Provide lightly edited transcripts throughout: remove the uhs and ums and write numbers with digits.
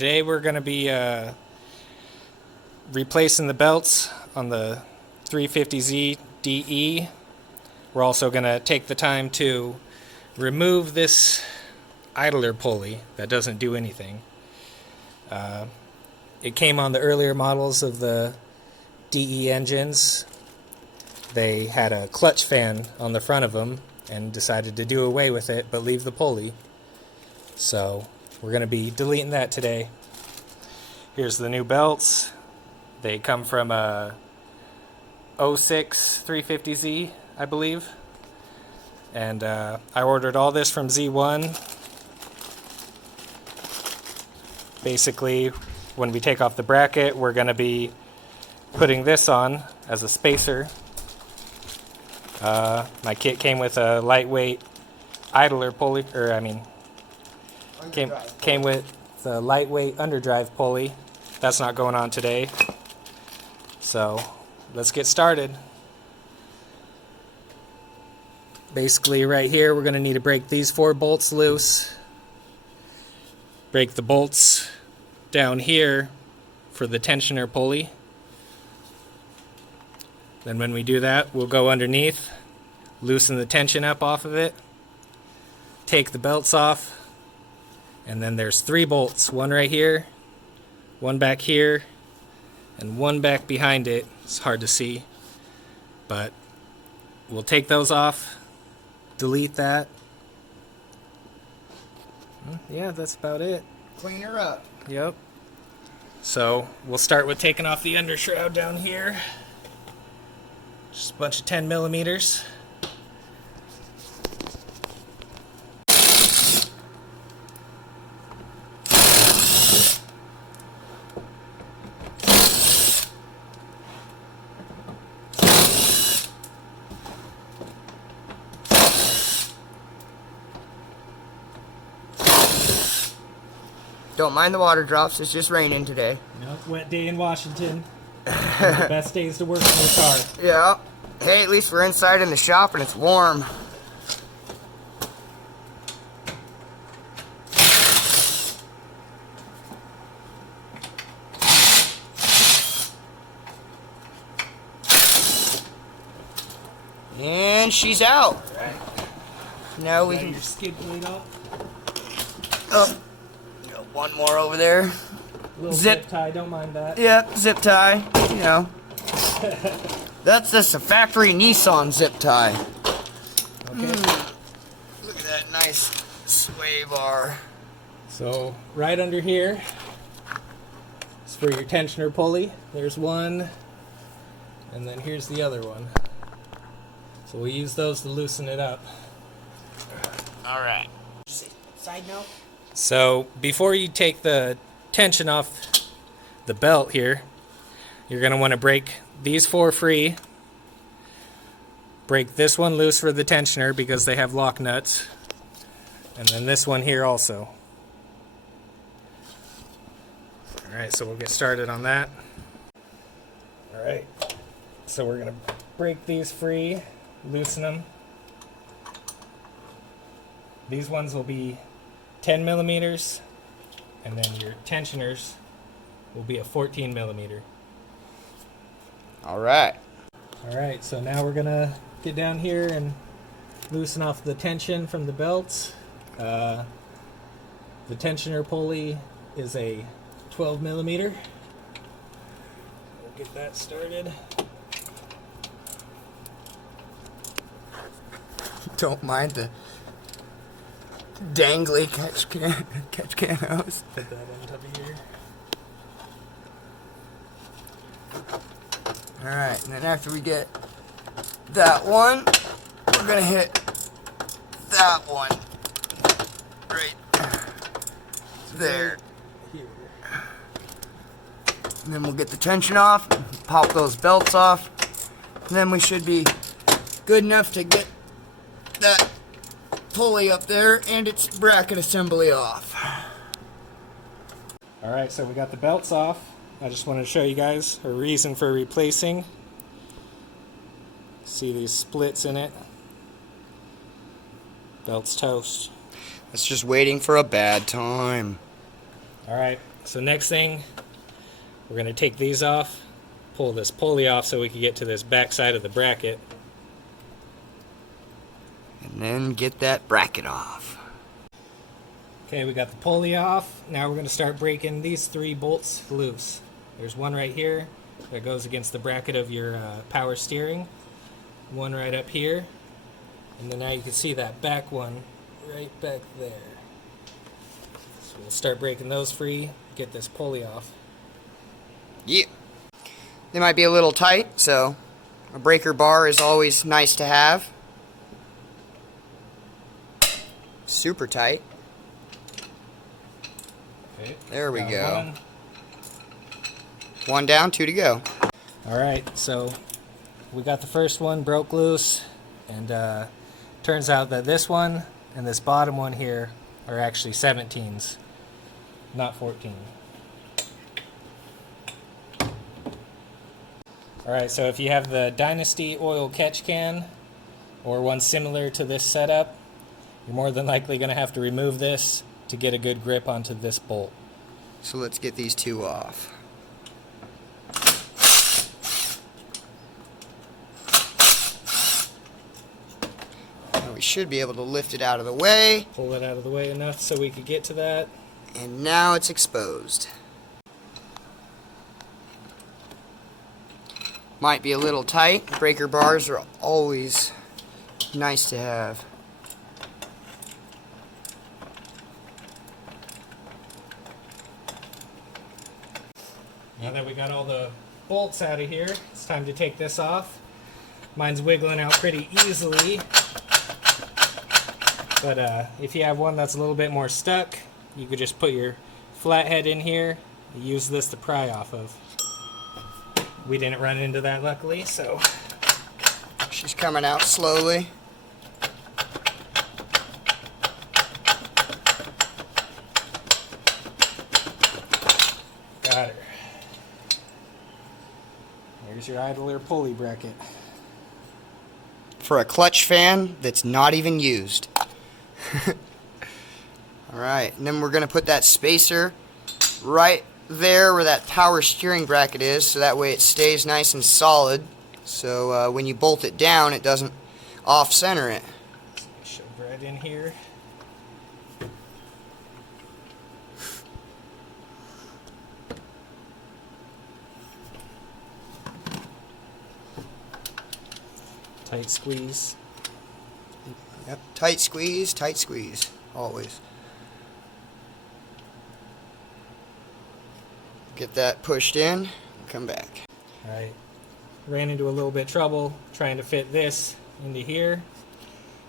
Today we're going to be replacing the belts on the 350Z DE. We're also going to take the time to remove this idler pulley that doesn't do anything. It came on the earlier models of the DE engines. They had a clutch fan on the front of them and decided to do away with it but leave the pulley. So we're going to be deleting that today. Here's the new belts. They come from a 06 350Z, I believe. And I ordered all this from Z1. Basically, when we take off the bracket, we're going to be putting this on as a spacer. My kit came with a lightweight idler pulley, came with the lightweight underdrive pulley. That's not going on today. So let's get started. Basically right here we're going to need to break these 4 bolts loose. Break the bolts down here for the tensioner pulley. Then when we do that, we'll go underneath, loosen the tension up off of it, take the belts off, and then there's 3 bolts, one right here, one back here, and one back behind it. It's hard to see, but we'll take those off, delete that. Yeah, that's about it. Clean her up. Yep. So we'll start with taking off the undershroud down here. Just a bunch of 10 millimeters. Don't mind the water drops, it's just raining today. Nope, wet day in Washington. One of the best days to work in your car. Yeah. Hey, at least we're inside in the shop and it's warm. And she's out. Right. Now we Got can your skid plate off. Oh, one more over there. Little zip tie, don't mind that. Yep, zip tie. You know. That's just a factory Nissan zip tie. Okay. Look at that nice sway bar. So right under here is for your tensioner pulley. There's one, and then here's the other one. So we'll use those to loosen it up. All right. Side note. So before you take the tension off the belt here, you're going to want to break these 4 free. Break this one loose for the tensioner because they have lock nuts. And then this one here also. Alright, so we'll get started on that. Alright, so we're going to break these free, loosen them. These ones will be 10 millimeters, and then your tensioners will be a 14 millimeter. All right. Alright, so now we're gonna get down here and loosen off the tension from the belts. The tensioner pulley is a 12 millimeter. We'll get that started. Don't mind the dangly catch can hose. Put that on top of here. Alright, and then after we get that one, we're gonna hit that one right there. Here. And then we'll get the tension off, pop those belts off, and then we should be good enough to get that pulley up there and its bracket assembly off. Alright, so we got the belts off. I just wanted to show you guys a reason for replacing. See these splits in it? Belt's toast. It's just waiting for a bad time. Alright, so next thing, we're going to take these off, pull this pulley off so we can get to this back side of the bracket. And then get that bracket off. Okay, we got the pulley off. Now we're going to start breaking these 3 bolts loose. There's one right here that goes against the bracket of your power steering. One right up here. And then now you can see that back one right back there. So we'll start breaking those free, get this pulley off. Yeah. They might be a little tight, so a breaker bar is always nice to have. Super tight. Okay. There we Got go. One down, 2 to go. Alright, so we got the first one broke loose, and turns out that this one and this bottom one here are actually 17s, not 14. Alright, so if you have the Dynasty oil catch can, or one similar to this setup, you're more than likely going to have to remove this to get a good grip onto this bolt. So let's get these 2 off. Now we should be able to lift it out of the way. Pull it out of the way enough so we could get to that. And now it's exposed. Might be a little tight. Breaker bars are always nice to have. Now that we got all the bolts out of here, it's time to take this off. Mine's wiggling out pretty easily, but if you have one that's a little bit more stuck, you could just put your flathead in here and use this to pry off of. We didn't run into that luckily, so She's coming out slowly. got her. There's your idler pulley bracket. For a clutch fan that's not even used. Alright, and then we're going to put that spacer right there where that power steering bracket is, so that way it stays nice and solid. So when you bolt it down, it doesn't off-center it. Shove right in here. Tight squeeze. Yep, tight squeeze, always. Get that pushed in, and come back. Alright, ran into a little bit of trouble trying to fit this into here.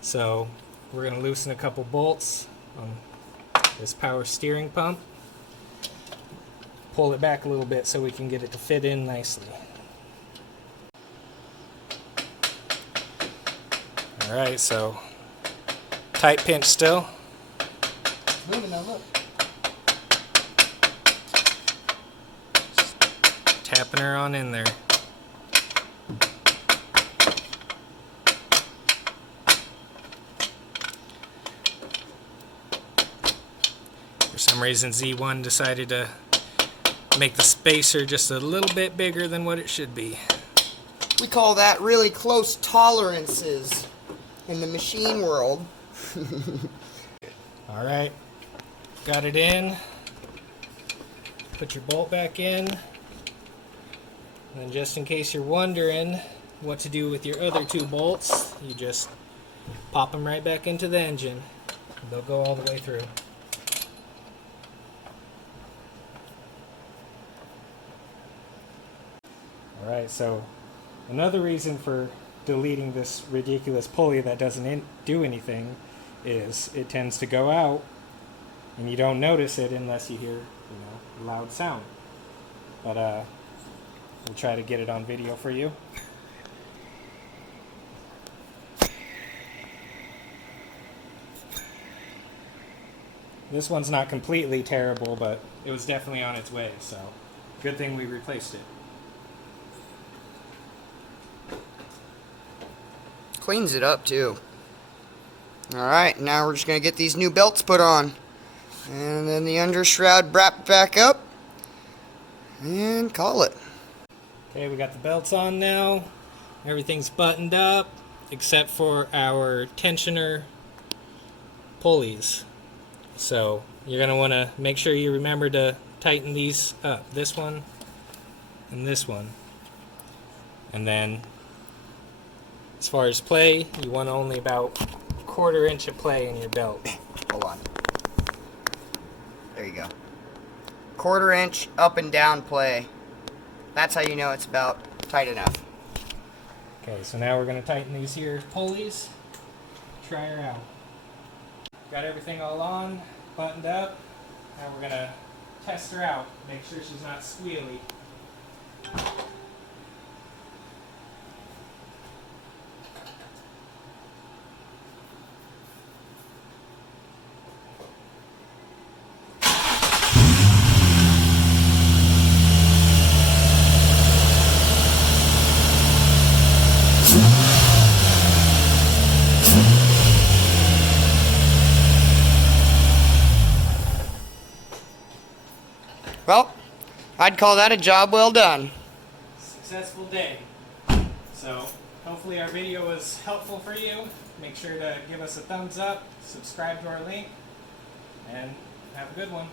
So we're going to loosen a couple bolts on this power steering pump. Pull it back a little bit so we can get it to fit in nicely. Alright, so tight pinch still. Moving now, look. Tapping her on in there. For some reason Z1 decided to make the spacer just a little bit bigger than what it should be. We call that really close tolerances in the machine world. Alright, got it in. Put your bolt back in. And just in case you're wondering what to do with your other 2 bolts, you just pop them right back into the engine. They'll go all the way through. Alright, so another reason for deleting this ridiculous pulley that doesn't do anything is it tends to go out and you don't notice it unless you hear, a loud sound. But we'll try to get it on video for you. This one's not completely terrible, but it was definitely on its way, so good thing we replaced it. Cleans it up too. Alright, now we're just going to get these new belts put on. And then the undershroud wrapped back up. and call it. Okay, we got the belts on now. Everything's buttoned up except for our tensioner pulleys. So you're going to want to make sure you remember to tighten these up. This one and this one. And then as far as play, you want only about 1/4 inch of play in your belt. Hold on. There you go. 1/4 inch up and down play. That's how you know it's about tight enough. Okay, so now we're going to tighten these here pulleys. Try her out. Got everything all on, buttoned up. Now we're going to test her out. Make sure she's not squealy. Well, I'd call that a job well done. Successful day. So hopefully our video was helpful for you. Make sure to give us a thumbs up, subscribe to our link, and have a good one.